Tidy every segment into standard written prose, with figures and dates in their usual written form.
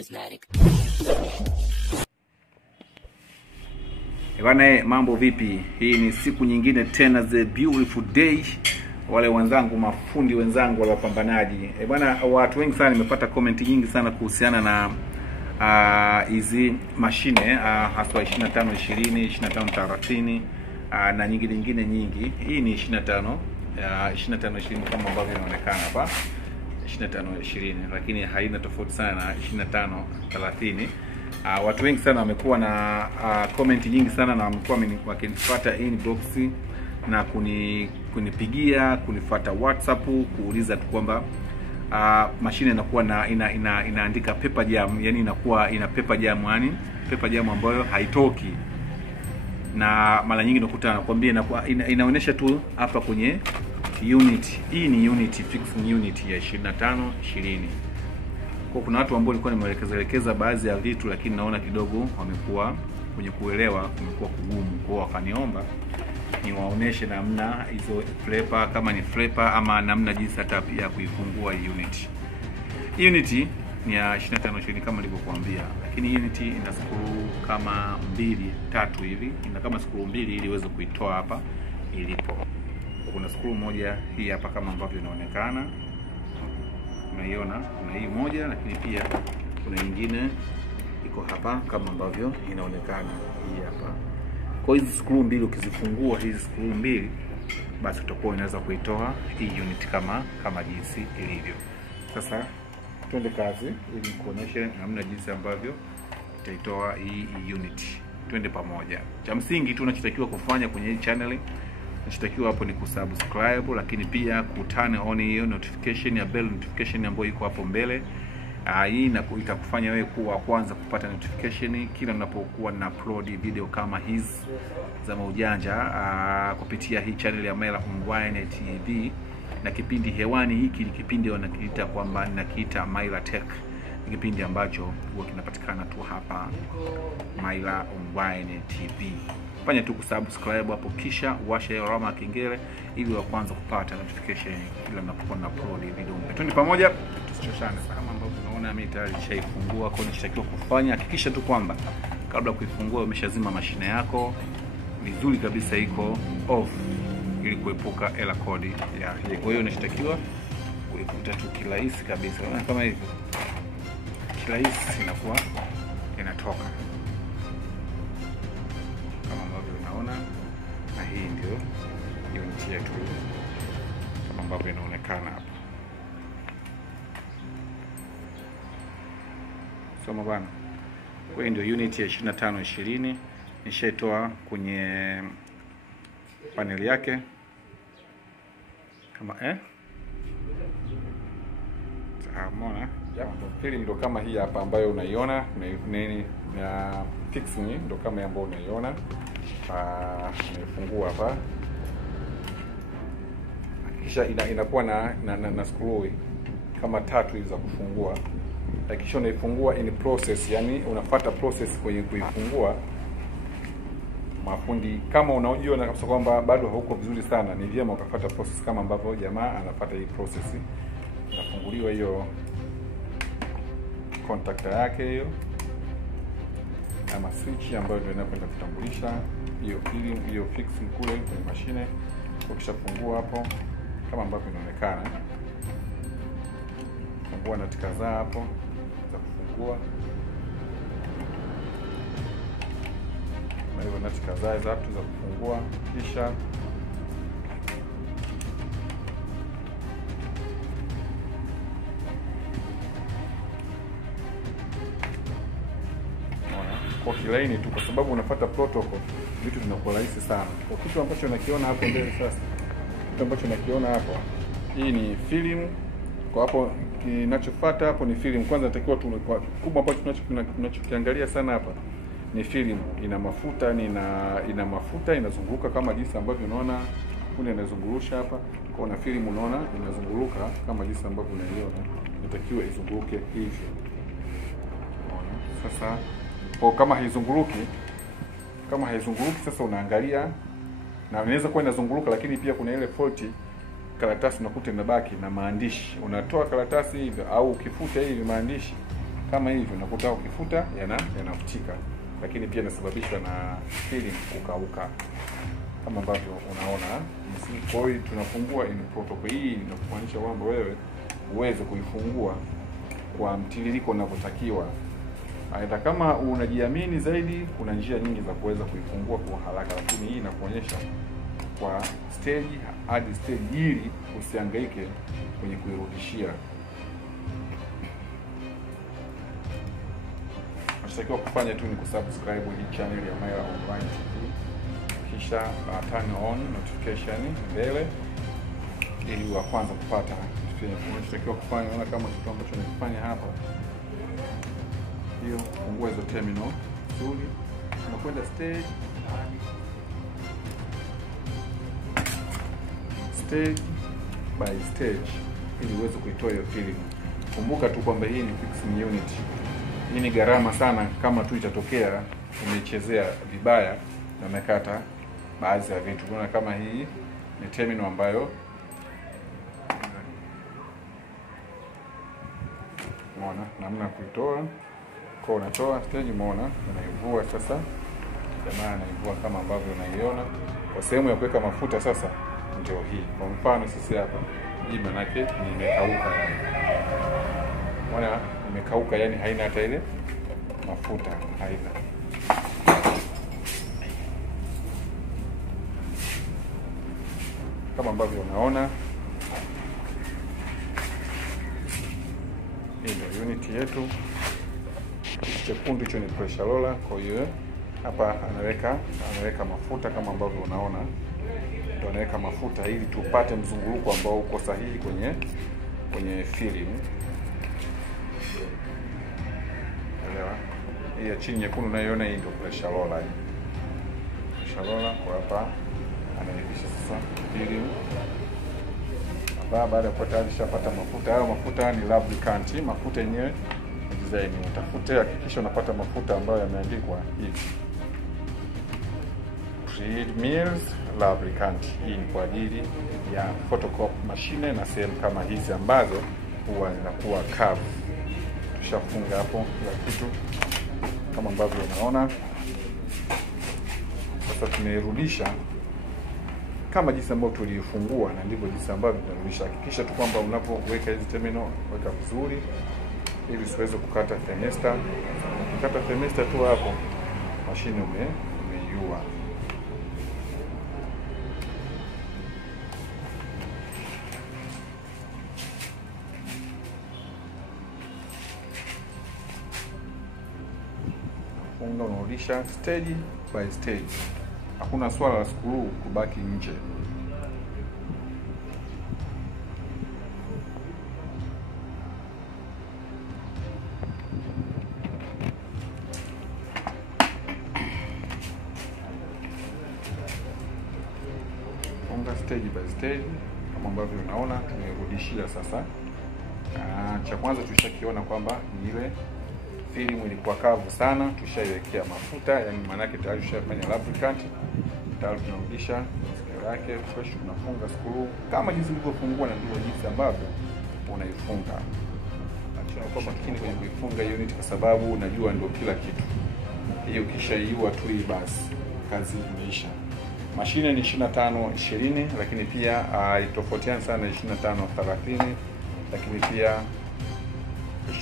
Charismatic. Bwana, mambo vipi? Hii ni siku nyingine tena, the beautiful day. Wale wenzangu, mafundi wenzangu, wale wapambanaji. Bwana, watu wengi sana nimepata comment nyingi sana kuhusiana na hizi mashine haswa 25 20 25 30 na nyingine nyingi. Hii ni 25 20 kama ambavyo inaonekana hapa, 25 20, lakini haina tofauti sana na 25 30. Watu wengi sana wamekuwa na comment nyingi sana, na wamekuwa wakinifuata inbox na kunipigia, kunifuata WhatsApp kuuliza tu kwamba mashine inakuwa inaandika paper jam, yani inakuwa ina paper jam, yani paper jam ambayo haitoki. Na mara nyingi nakuta nakwambia inaonyesha tu hapa kwenye unit. Hii ni unit, fixing unit ya 25 20. Kwa kuna watu ambao nilikuwa nimeelekeza baadhi ya vitu, lakini naona kidogo wamekuwa kwenye kuelewa kumekuwa kugumu. Kwa wakaniomba niwaoneshe namna hizo flipper, kama ni flipper ama namna jinsi hata pia kuifungua unit. Unit ni ya 25 20 kama nilivyokuambia, lakini unit ina screw kama 2 3 hivi, ina kama screw 2 ili iweze kuitoa hapa ilipo. Kuna screw moja hii hapa kama ambavyo inaonekana, unaiona, kuna hii moja, lakini pia kuna nyingine iko hapa kama ambavyo inaonekana hii hapa. Kwa hizi screw mbili ukizifungua hizi screw mbili, basi utakuwa unaweza kuitoa hii unit kama jinsi ilivyo. Sasa twende kazi ili nikuoneshe namna jinsi ambavyo utaitoa hii unit. Twende pamoja. Cha msingi tu unachotakiwa kufanya kwenye hii channel, unachotakiwa hapo ni kusubscribe, lakini pia kuturn on hiyo notification ya bell notification ambayo iko hapo mbele. Hii itakufanya wewe kuwa kwanza kupata notification kila ninapokuwa na upload video kama hizi za maujanja kupitia hii channel ya Maila Online TV. Na kipindi hewani hiki ni kipindi wanakiita kwamba nakiita Maila Tech. Ni kipindi ambacho huwa kinapatikana tu hapa Maila Online TV. Fanya tu kusubscribe hapo, kisha washa hiyo alama ya kengele ili wa kwanza kupata notification kila ninapokuwa na upload video mpya. Twende pamoja, tusichoshane. Kama ambavyo unaona mimi tayari nishaifungua. Kwa ninachotakiwa kufanya, hakikisha tu kwamba kabla kuifungua umeshazima mashine yako vizuri kabisa, iko off ili kuepuka error code ya. Kwa hiyo ninachotakiwa kuifuta tu kirahisi kabisa, kama hivi, kirahisi inakuwa inatoka kama ambavyo unaona. Na hii ndio unit yetu kama ambavyo inaonekana hapa. Soma bana. Kwa hiyo ndio unit ya 25 20. Nishaitoa kwenye panel yake kama umeona hili ndio kama hii hapa ambayo unaiona na fixing ndio kama ambayo unaiona. Naifungua hapa, kisha inakuwa na screw kama 3 hizi za kufungua. Kisha unaifungua in process, yani unafuata process kwenye kuifungua. Mafundi kama unaojiona kabisa kwamba bado hauko vizuri sana, ni vyema ukafuata process kama ambavyo jamaa anafuata hii process. Inafunguliwa hiyo contactor yake hiyo ama switch ambayo ndio inakwenda kutambulisha hiyo fixing kule kwenye mashine. Ukishafungua hapo kama ambavyo inaonekana, fungua nati kadhaa hapo za kufungua, na hiyo nati kadhaa za kufungua, kisha kwa kilaini tu, kwa sababu unafuata protocol, vitu vinakuwa rahisi sana. Kwa kitu ambacho nakiona hapo mbele sasa, kitu ambacho nakiona hapo, hii ni film. Kwa hapo kinachofuata hapo ni film. Kwanza natakiwa tu kubwa ambacho tunachokiangalia sana hapa ni film. Ina mafuta inazunguruka kama jinsi ambavyo unaona fundi anazungurusha hapa. Kwa na film unaona inazunguruka kama jinsi ambavyo unaiona, inatakiwa izunguruke hivi. Sasa kwa kama haizunguruki sasa unaangalia, na inaweza kuwa inazunguruka lakini pia kuna ile fault karatasi unakuta inabaki na maandishi. Unatoa karatasi hivi au ukifuta hivi maandishi, kama hivi, unakuta ukifuta yanafutika, lakini pia inasababishwa na film kukauka kama ambavyo unaona. Kwa hiyo tunafungua in protocol hii, inakumaanisha kwamba wewe uweze kuifungua kwa mtiririko unavyotakiwa. Aidha, kama unajiamini zaidi, kuna njia nyingi za kuweza kuifungua kwa haraka, lakini hii inakuonyesha kwa stage hadi stage ili usihangaike kwenye kuirudishia. Unachotakiwa kufanya tu ni kusubscribe hii channel ya Maila Online TV, kisha turn on notification mbele ili wa kwanza kupata unachotakiwa kufanya. Unaona kama kitu ambacho nimefanya hapa, hiyo fungua hizo terminal nzuri, unakwenda stage by stage ili uweze kuitoa hiyo film. Kumbuka tu kwamba hii ni fixing unit. Hii ni gharama sana kama tu itatokea umechezea vibaya na umekata baadhi ya vitu. Unaona kama hii ni terminal ambayo unaona namna kuitoa. Kwa unatoa stage, umeona, unaivua sasa. Jamaa anaivua kama ambavyo unaiona. Kwa sehemu ya kuweka mafuta sasa ndio hii. Kwa mfano sisi hapa hii manake nimekauka, yani unaona imekauka, yani haina hata ile mafuta, haina. Kama ambavyo unaona, hii ndio unit yetu. Chekundu hicho ni pressure roller. Kwa hiyo hapa anaweka mafuta kama ambavyo unaona, ndio anaweka mafuta ili tupate mzunguruko ambao uko sahihi kwenye film. Elewa, hii ya chini nyekundu unaiona, hii ndio pressure roller. Pressure roller kwa hapa anaivisha sasa film. Baada ya kupata alishapata mafuta, hayo mafuta ni lubricant. Mafuta yenyewe design, utafute hakikisha unapata mafuta ambayo yameandikwa hivi Mills lubricant. Hii ni kwa ajili ya photocopy machine na sehemu kama hizi ambazo huwa zinakuwa curve. Tushafunga hapo kila kitu kama ambavyo unaona. Sasa tumeirudisha kama jinsi ambavyo tulifungua, na ndivyo jinsi ambavyo tunarudisha. Hakikisha tu kwamba unapoweka hizi terminal weka vizuri ili usiweze kukata fenesta. Ukikata fenesta tu hapo mashine umeiua. Funga, unarudisha stage by stage. Hakuna swala la screw kubaki nje. Stage by stage kama ambavyo unaona tumerudishia sasa. Cha kwanza tulishakiona kwamba ni ile film ilikuwa kavu sana, tushaiwekea mafuta, yani maana yake tayari tushafanya lubricant. Tayari tunarudisha screw yake fresh, tunafunga screw kama jinsi nilivyofungua, na ndio jinsi ambavyo unaifunga. Acha kwa makini kwenye kuifunga unit, kwa sababu unajua ndio kila kitu. Hiyo kishaiua tu hii, basi kazi imeisha. Mashine ni 25-20, lakini pia itofautiana sana 25-30, lakini pia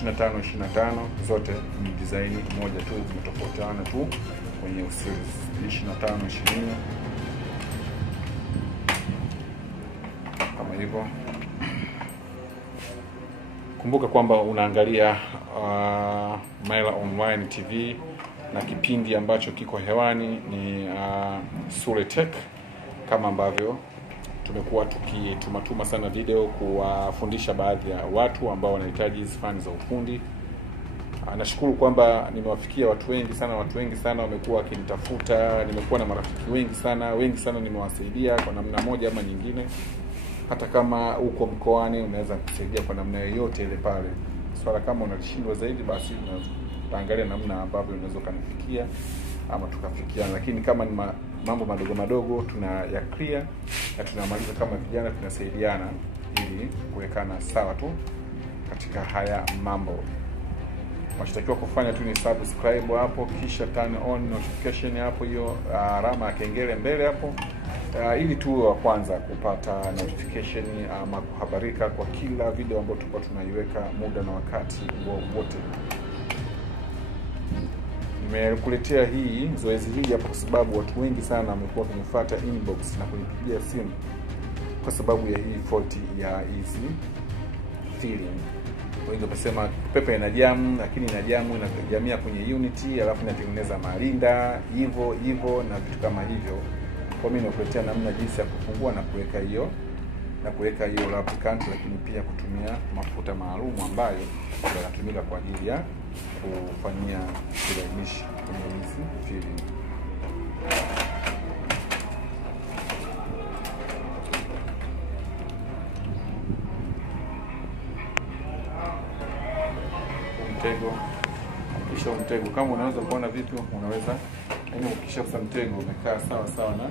25-25 zote ni design moja tu, zimetofautiana tu kwenye series 25-20 kama hivyo. Kumbuka kwamba unaangalia Maila Online TV na kipindi ambacho kiko hewani ni Sule Tech. Kama ambavyo tumekuwa tukitumatuma sana video kuwafundisha baadhi ya watu ambao wanahitaji hizi fani za ufundi. Nashukuru kwamba nimewafikia watu wengi sana wamekuwa wakinitafuta. Nimekuwa na marafiki wengi sana nimewasaidia kwa namna moja ama nyingine. Hata kama uko mkoani unaweza kusaidia kwa namna yoyote ile pale. Swala kama unalishindwa zaidi, basi utaangalia namna ambavyo unaweza kanifikia ama tukafikiana. Lakini kama ni mambo madogo tunaya clear na tunamaliza kama vijana, tunasaidiana ili kuwekana sawa tu katika haya mambo. Unachotakiwa kufanya tu ni subscribe hapo, kisha turn on notification hapo, hiyo alama ya kengele mbele hapo, ili tu wa kwanza kupata notification ama kuhabarika kwa kila video ambayo tutakuwa tunaiweka muda na wakati wote. Nimekuletea hii zoezi hili hapo kwa sababu watu wengi sana wamekuwa kunifuata inbox na kunipigia simu kwa sababu ya hii fault ya hizi filling. Wengi wamesema pepa ina jam, lakini ina jamu inajamia kwenye unity, alafu inatengeneza marinda hivyo na vitu kama hivyo. Kwa mimi nakuletea namna jinsi ya kufungua na kuweka hiyo lubricant, lakini pia kutumia mafuta maalum ambayo yanatumika kwa ajili ya kufanyia kulainishi kwenye hizi filling. Mtego kama unaweza kuona vipi, unaweza ukisha mtego umekaa sawa na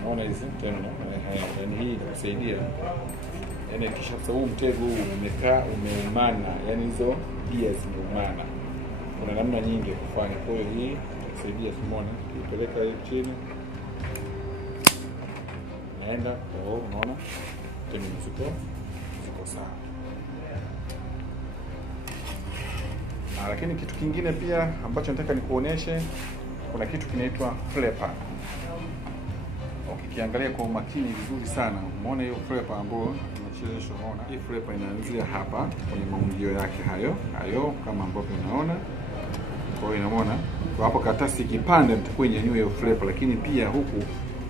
unaona hizi tena, yani hii inasaidia, yani kisha huu mtego huu umekaa umeumana, yani hizo gears zimeumana. Kuna namna nyingi ya kufanya, kwa hiyo hii inasaidia. Simona kupeleka hiyo chini naenda kwa unaona tena ziko sawa. Lakini kitu kingine pia ambacho nataka nikuoneshe, kuna kitu kinaitwa flipper. Ukiangalia kwa umakini vizuri sana, umeona hiyo flipper ambayo tunachezeshwa. Unaona hii flipper inaanzia hapa kwenye maungio yake hayo kama ambavyo unaona. Kwa hiyo unaona kwa hapo karatasi ikipanda itakuwa inyanyua hiyo flipper, lakini pia huku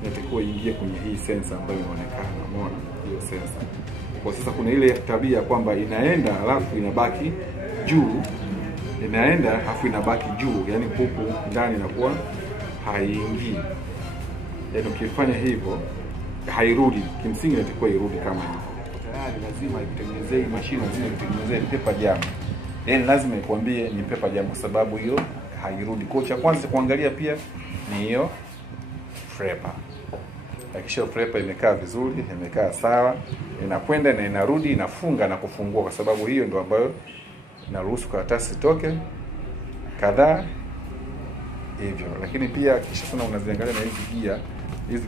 inatakiwa iingie kwenye hii sensor ambayo inaonekana. Umeona hiyo sensor. Kwa sasa kuna ile tabia kwamba inaenda alafu inabaki juu, inaenda alafu inabaki juu, yani huku ndani inakuwa haingii. Yani ukifanya hivyo hairudi, kimsingi inatakiwa irudi kama hivi. Tayari lazima itengenezee mashine, lazima itengenezee paper jam. Yani lazima ikwambie ni paper jam kwa sababu hiyo hairudi. Kwa cha kwanza kuangalia pia ni hiyo flipper. Hakikisha flipper imekaa vizuri, imekaa sawa, inakwenda na inarudi, inafunga na kufungua, kwa sababu hiyo ndio ambayo inaruhusu karatasi toke kadhaa hivyo. Lakini pia kisha sana unaziangalia na hizi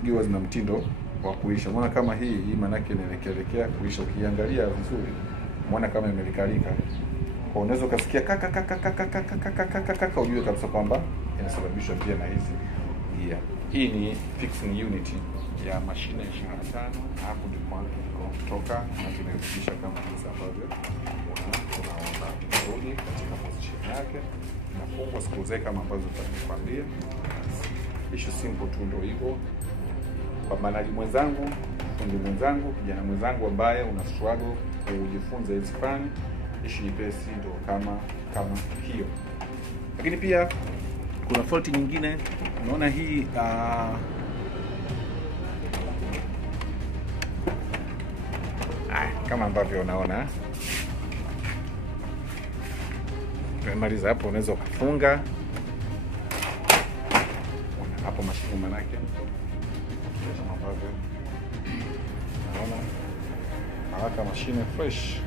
gia zina mtindo wa kuisha. Unaona kama hii maana yake inaelekea kuisha. Ukiangalia vizuri unaona kama imelikalika. Kwa unaweza ukasikia kaka ujue kabisa kwamba inasababishwa pia na hizi gia. Hii ni fixing unit ya mashine 25. Hapo ndipo kutoka na tunarekebisha kama jinsi ambavyo unaona rudi katika position yake, nafungwa screw zake kama ambazo nitakwambia. Issue simple tu ndio hivyo. Pambanaji mwenzangu, fundi mwenzangu, kijana mwenzangu ambaye una struggle kujifunza hizi fani, issue nyepesi ndio kama hiyo. Lakini pia kuna fault nyingine. Unaona hii kama ambavyo unaona. Tumemaliza hapo, unaweza ukafunga hapo mashine manake. Kama ambavyo unaona haraka mashine fresh.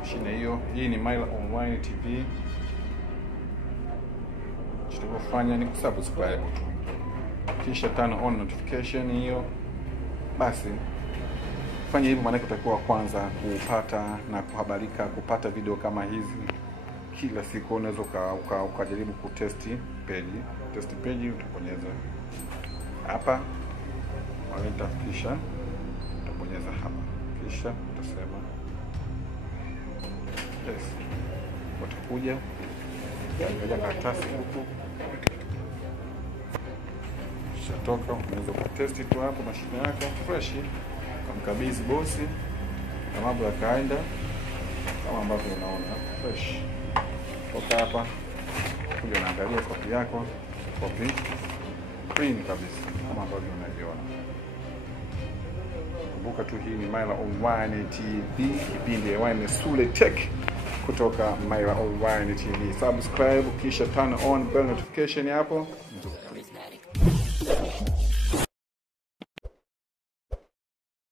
Mashine hiyo, hii ni Myla Online TV. Tunachofanya ni kusubscribe tu, kisha turn on notification hiyo. Basi fanya hivyo, maana utakuwa kwanza kupata na kuhabarika, kupata video kama hizi kila siku. Unaweza ukajaribu kutesti page, utabonyeza hapa kisha utabonyeza hapa, kisha utasema yes. Utakuja angalia karatasi huko shatoka, unaweza kutesti tu hapo mashine yako fresh, kumkabidhi bosi na mambo yakaenda kama ambavyo unaona fresh. Toka hapa kuja naangalia copy yako, copy clean kabisa kama ambavyo unaviona. Kumbuka tu hii ni Myla Online TV, kipindi ya Sule Tech kutoka Myla Online TV. Subscribe kisha turn on bell notification hapo.